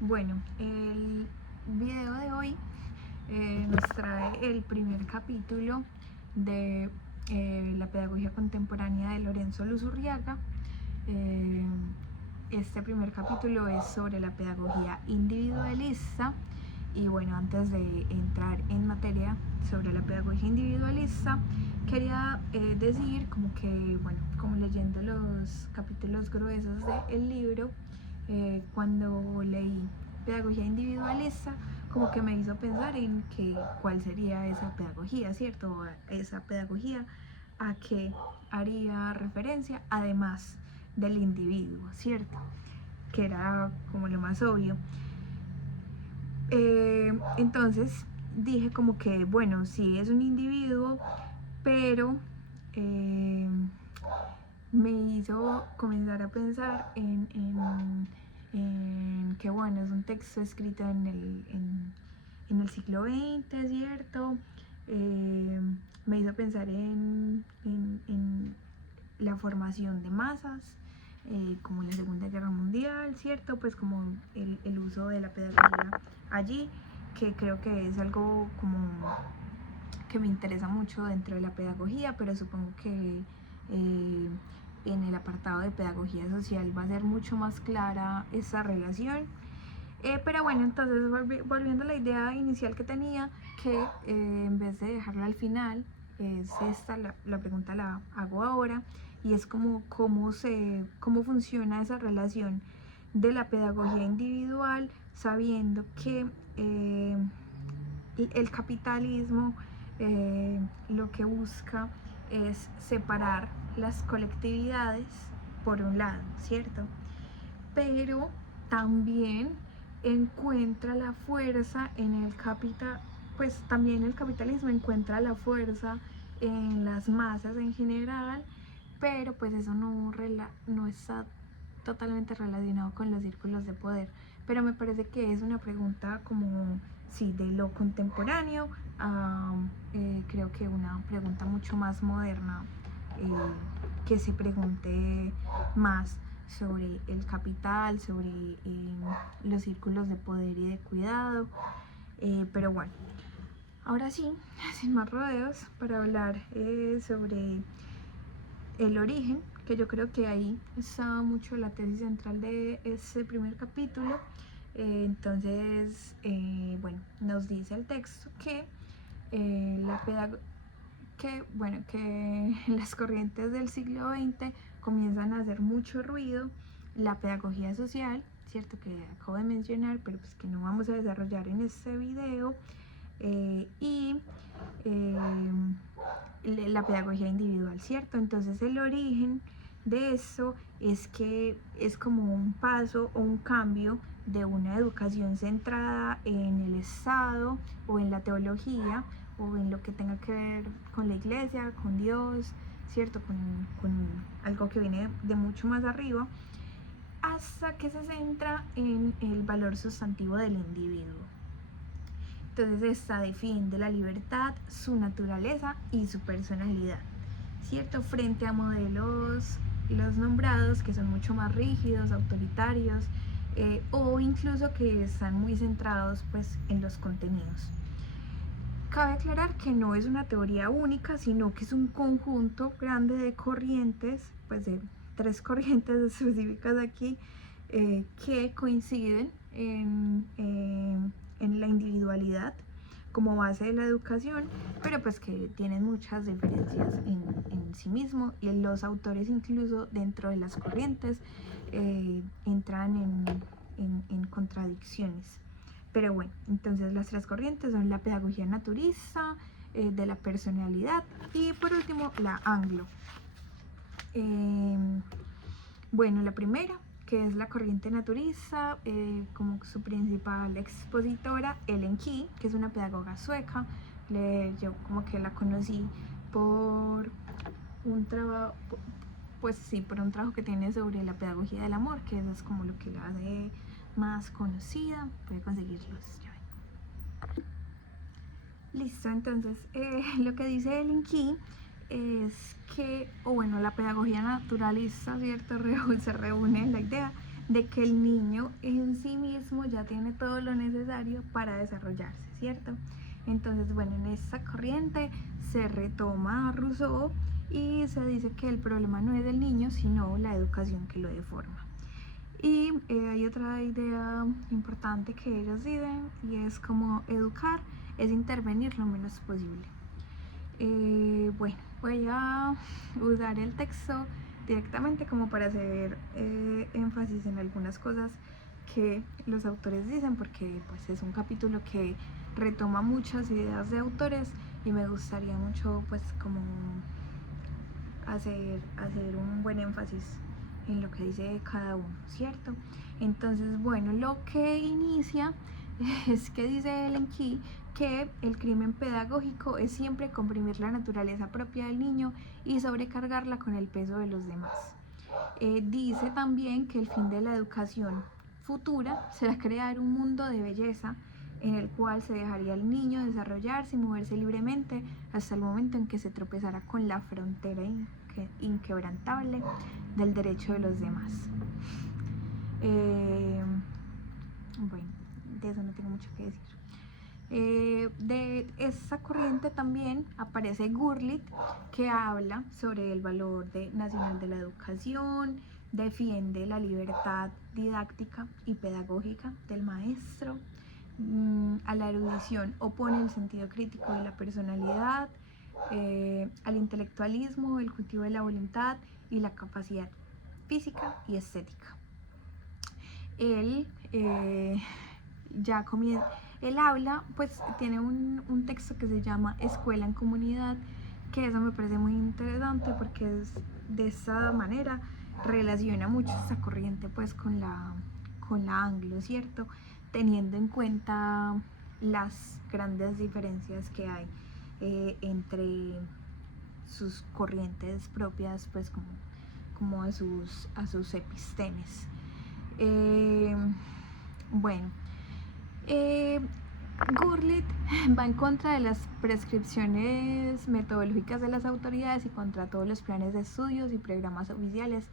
Bueno, el video de hoy nos trae el primer capítulo de la pedagogía contemporánea de Lorenzo Luzurriaga. Este primer capítulo es sobre la pedagogía individualista. Y bueno, antes de entrar en materia sobre la pedagogía individualista, quería decir como que, bueno, como leyendo los capítulos gruesos del libro, cuando leí pedagogía individualista, como que me hizo pensar en que cuál sería esa pedagogía, ¿cierto? Esa pedagogía a qué haría referencia, además del individuo, ¿cierto? Que era como lo más obvio. Entonces dije como que, bueno, sí es un individuo, pero me hizo comenzar a pensar en que, bueno, es un texto escrito en el siglo XX, ¿cierto? Me hizo pensar en la formación de masas, como en la Segunda Guerra Mundial, ¿cierto? Pues como el uso de la pedagogía allí, que creo que es algo como que me interesa mucho dentro de la pedagogía, pero supongo que en el apartado de pedagogía social va a ser mucho más clara esa relación. Pero bueno, entonces volviendo a la idea inicial que tenía, que en vez de dejarla al final, es esta, la pregunta la hago ahora, y es como cómo funciona esa relación de la pedagogía individual, sabiendo que el capitalismo lo que busca es separar las colectividades por un lado, ¿cierto? Pero también encuentra la fuerza en el capital, pues también el capitalismo encuentra la fuerza en las masas en general, pero pues eso no está totalmente relacionado con los círculos de poder. Pero me parece que es una pregunta como, sí, de lo contemporáneo, creo que una pregunta mucho más moderna, que se pregunte más sobre el capital, sobre los círculos de poder y de cuidado. Pero bueno, ahora sí, sin más rodeos, para hablar sobre el origen, que yo creo que ahí está mucho la tesis central de ese primer capítulo. Entonces, bueno, nos dice el texto que que las corrientes del siglo XX comienzan a hacer mucho ruido, la pedagogía social, cierto, que acabo de mencionar, pero pues que no vamos a desarrollar en este video, y la pedagogía individual, ¿cierto? Entonces el origen de eso es que es como un paso o un cambio de una educación centrada en el Estado o en la teología o en lo que tenga que ver con la iglesia, con Dios, ¿cierto? Con algo que viene de mucho más arriba, hasta que se centra en el valor sustantivo del individuo. Entonces esta defiende la libertad, su naturaleza y su personalidad, ¿cierto? Frente a modelos, los nombrados, que son mucho más rígidos, autoritarios, o incluso que están muy centrados pues en los contenidos. Cabe aclarar que no es una teoría única, sino que es un conjunto grande de corrientes, pues de 3 corrientes específicas aquí, que coinciden en la individualidad como base de la educación, pero pues que tienen muchas diferencias en sí mismo, y los autores incluso dentro de las corrientes entran en contradicciones. Pero bueno, entonces las 3 corrientes son la pedagogía naturista, de la personalidad, y por último la anglo. Bueno, la primera, que es la corriente naturista, como su principal expositora, Ellen Key, que es una pedagoga sueca. Yo como que la conocí por un trabajo, pues sí, por un trabajo que tiene sobre la pedagogía del amor, que eso es como lo que la hace más conocida. Puede conseguirlos, ya ven. Listo, entonces lo que dice Ellen Key es que, o bueno, la pedagogía naturalista, ¿cierto? Se reúne en la idea de que el niño en sí mismo mismo ya tiene todo lo necesario para desarrollarse, ¿cierto? Entonces, bueno, en esta corriente se retoma a Rousseau y se dice que el problema no es el niño, sino la educación que lo deforma. Y hay otra idea importante que ellos dicen, y es como educar es intervenir lo menos posible. Bueno, voy a usar el texto directamente como para hacer énfasis en algunas cosas que los autores dicen, porque pues es un capítulo que retoma muchas ideas de autores y me gustaría mucho pues como hacer un buen énfasis en lo que dice cada uno, ¿cierto? Entonces, bueno, lo que inicia es que dice Ellen Key que el crimen pedagógico es siempre comprimir la naturaleza propia del niño y sobrecargarla con el peso de los demás. Dice también que el fin de la educación futura será crear un mundo de belleza en el cual se dejaría al niño desarrollarse y moverse libremente hasta el momento en que se tropezara con la frontera inquebrantable del derecho de los demás. Bueno, de eso no tengo mucho que decir. De esa corriente también aparece Gurlitt, que habla sobre el valor nacional de la educación, defiende la libertad didáctica y pedagógica del maestro, a la erudición opone el sentido crítico de la personalidad, al intelectualismo, el cultivo de la voluntad y la capacidad física y estética. Él ya comienza, él habla, pues tiene un texto que se llama Escuela en Comunidad, que eso me parece muy interesante porque es de esa manera relaciona mucho esta corriente pues con la anglo, ¿cierto? Teniendo en cuenta las grandes diferencias que hay entre sus corrientes propias, pues como a sus epistemes. Bueno, Gurlitt va en contra de las prescripciones metodológicas de las autoridades y contra todos los planes de estudios y programas oficiales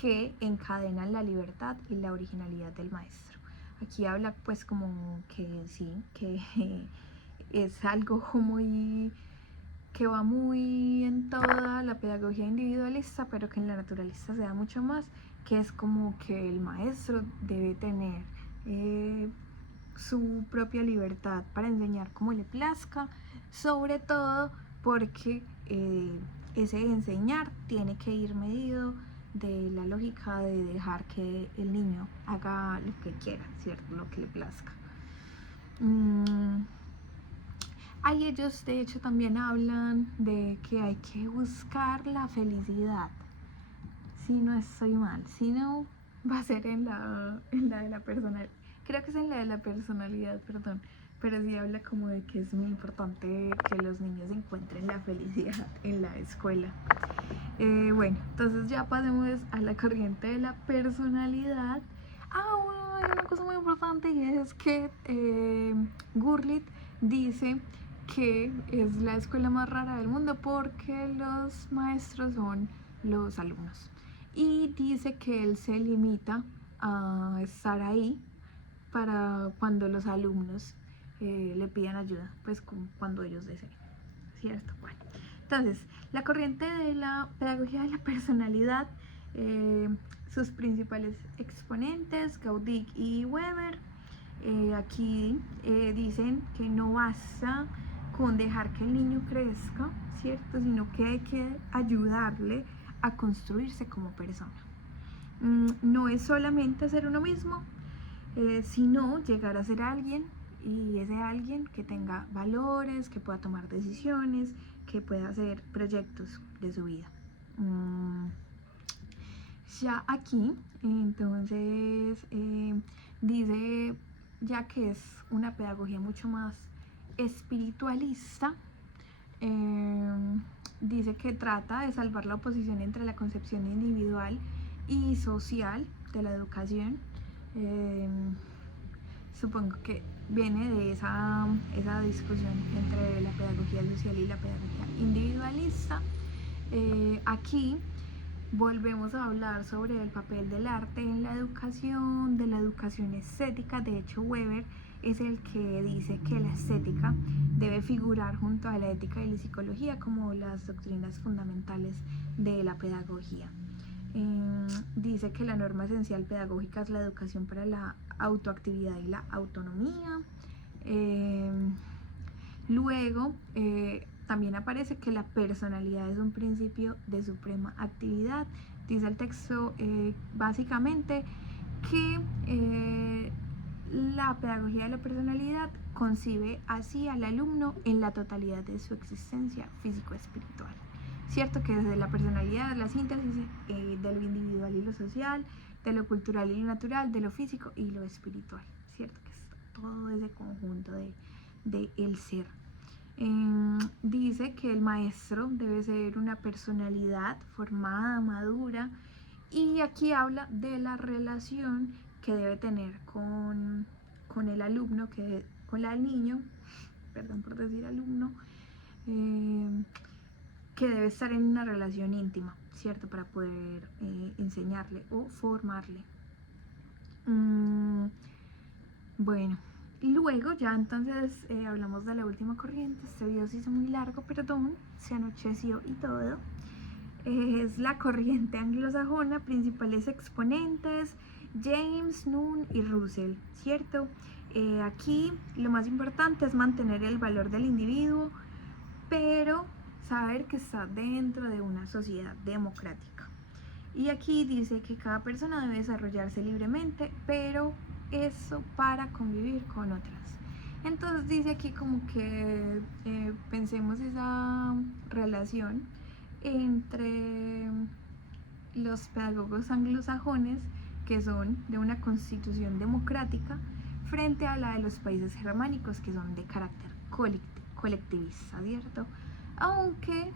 que encadenan la libertad y la originalidad del maestro. Aquí habla pues como que sí, que es algo muy que va muy en toda la pedagogía individualista, pero que en la naturalista se da mucho más, que es como que el maestro debe tener su propia libertad para enseñar como le plazca, sobre todo porque ese enseñar tiene que ir medido de la lógica de dejar que el niño haga lo que quiera, ¿cierto? Lo que le plazca. Ahí ellos de hecho también hablan de que hay que buscar la felicidad. Si no estoy mal, si no va a ser en la de la personalidad. Creo que es en la de la personalidad, perdón. Pero sí habla como de que es muy importante que los niños encuentren la felicidad en la escuela. Bueno, entonces ya pasemos a la corriente de la personalidad. Bueno, hay una cosa muy importante y es que Gurlitt dice que es la escuela más rara del mundo porque los maestros son los alumnos. Y dice que él se limita a estar ahí para cuando los alumnos le pidan ayuda, pues cuando ellos deseen, ¿cierto? Bueno, entonces, la corriente de la pedagogía de la personalidad, sus principales exponentes, Gaudic y Weber, aquí dicen que no basta con dejar que el niño crezca, ¿cierto? Sino que hay que ayudarle a construirse como persona. No es solamente ser uno mismo, sino llegar a ser alguien, y ese alguien que tenga valores, que pueda tomar decisiones, que pueda hacer proyectos de su vida. Ya aquí, entonces, dice ya que es una pedagogía mucho más espiritualista, dice que trata de salvar la oposición entre la concepción individual y social de la educación. Supongo que viene de esa discusión entre la pedagogía social y la pedagogía individualista. Aquí volvemos a hablar sobre el papel del arte en la educación, de la educación estética. De hecho, Weber es el que dice que la estética debe figurar junto a la ética y la psicología como las doctrinas fundamentales de la pedagogía. Dice que la norma esencial pedagógica es la educación para la autoactividad y la autonomía. Luego, también aparece que la personalidad es un principio de suprema actividad. Dice el texto básicamente que la pedagogía de la personalidad concibe así al alumno en la totalidad de su existencia físico-espiritual. Cierto que desde la personalidad, la síntesis de lo individual y lo social, de lo cultural y lo natural, de lo físico y lo espiritual, cierto que es todo ese conjunto de el ser. Dice que el maestro debe ser una personalidad formada, madura, y aquí habla de la relación que debe tener con el alumno, con el niño, perdón por decir alumno, que debe estar en una relación íntima, ¿cierto? Para poder enseñarle o formarle. Bueno, luego ya entonces hablamos de la última corriente. Este video se hizo muy largo, perdón, se anocheció y todo. Es la corriente anglosajona, principales exponentes, James, Nunn y Russell, ¿cierto? Aquí lo más importante es mantener el valor del individuo, pero saber que está dentro de una sociedad democrática. Y aquí dice que cada persona debe desarrollarse libremente, pero eso para convivir con otras. Entonces dice aquí como que pensemos esa relación entre los pedagogos anglosajones, que son de una constitución democrática, frente a la de los países germánicos, que son de carácter colectivista, ¿cierto? Aunque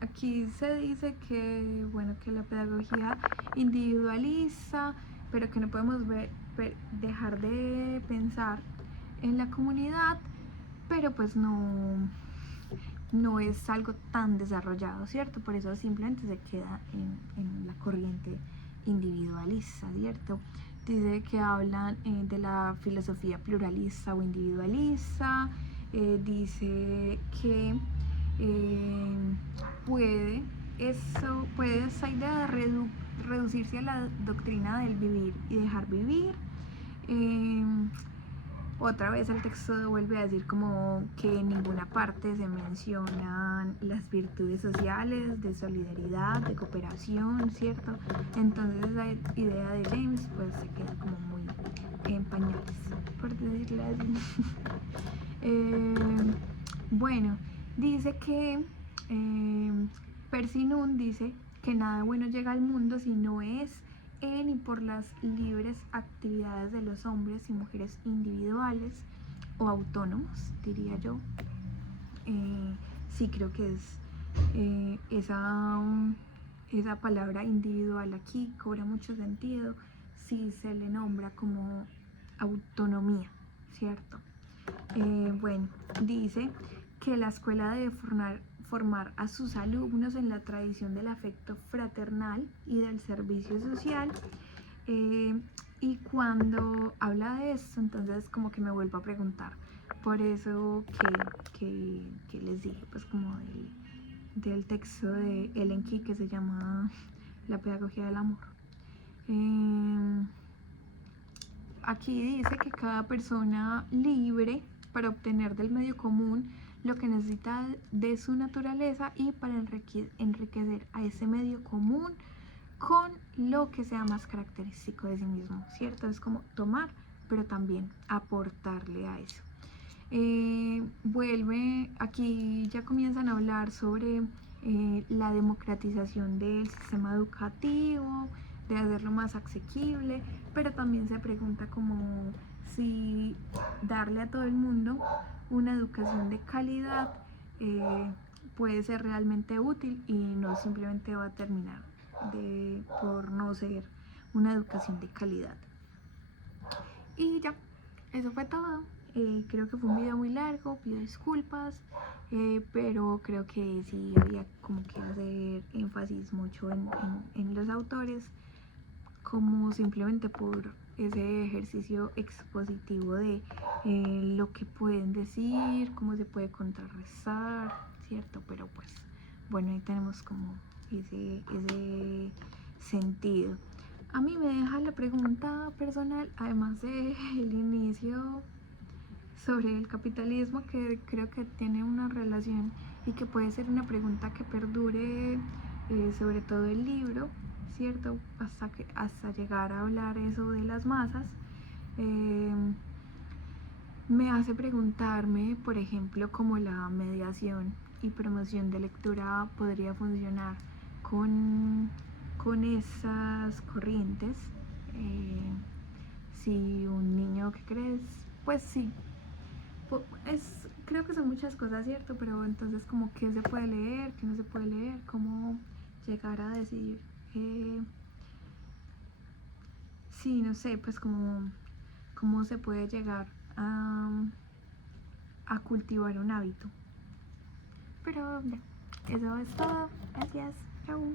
aquí se dice que, bueno, que la pedagogía individualiza, pero que no podemos dejar de pensar en la comunidad, pero pues no es algo tan desarrollado, ¿cierto? Por eso simplemente se queda en la corriente individualista, ¿cierto? Dice que hablan de la filosofía pluralista o individualista, dice que puede esa idea de reducirse a la doctrina del vivir y dejar vivir. Otra vez el texto vuelve a decir como que en ninguna parte se mencionan las virtudes sociales, de solidaridad, de cooperación, ¿cierto? Entonces esa idea de James pues se queda como muy en pañales, por decirlo así. Bueno, dice que Percy Nunn dice que nada bueno llega al mundo si no es en y por las libres actividades de los hombres y mujeres individuales o autónomos, diría yo. Sí, creo que es esa palabra individual aquí cobra mucho sentido si se le nombra como autonomía, ¿cierto? Bueno, dice que la escuela debe formar a sus alumnos en la tradición del afecto fraternal y del servicio social. Y cuando habla de esto, entonces como que me vuelvo a preguntar. Por eso que les dije, pues como del texto de Ellen Key, que se llama La pedagogía del amor. Aquí dice que cada persona libre para obtener del medio común lo que necesita de su naturaleza y para enriquecer a ese medio común con lo que sea más característico de sí mismo, ¿cierto? Es como tomar, pero también aportarle a eso. Aquí ya comienzan a hablar sobre la democratización del sistema educativo, de hacerlo más asequible, pero también se pregunta como si darle a todo el mundo una educación de calidad puede ser realmente útil y no simplemente va a terminar por no ser una educación de calidad. Y ya, eso fue todo. Creo que fue un video muy largo, pido disculpas, pero creo que sí había como que hacer énfasis mucho en los autores, como simplemente por ese ejercicio expositivo de lo que pueden decir, cómo se puede contrarrestar, ¿cierto? Pero pues bueno, ahí tenemos como ese sentido. A mí me deja la pregunta personal, además del inicio sobre el capitalismo, que creo que tiene una relación y que puede ser una pregunta que perdure sobre todo el libro, ¿cierto? Hasta llegar a hablar eso de las masas. Eh, Me hace preguntarme, por ejemplo, cómo la mediación y promoción de lectura podría funcionar con, con esas corrientes. Eh, si un niño, ¿qué crees? Pues sí, creo que son muchas cosas, ¿cierto? Pero entonces como qué se puede leer, qué no se puede leer, cómo llegar a decidir. Eh, sí, no sé, pues cómo se puede llegar a cultivar un hábito. Pero ya, eso es todo. Gracias. Chau.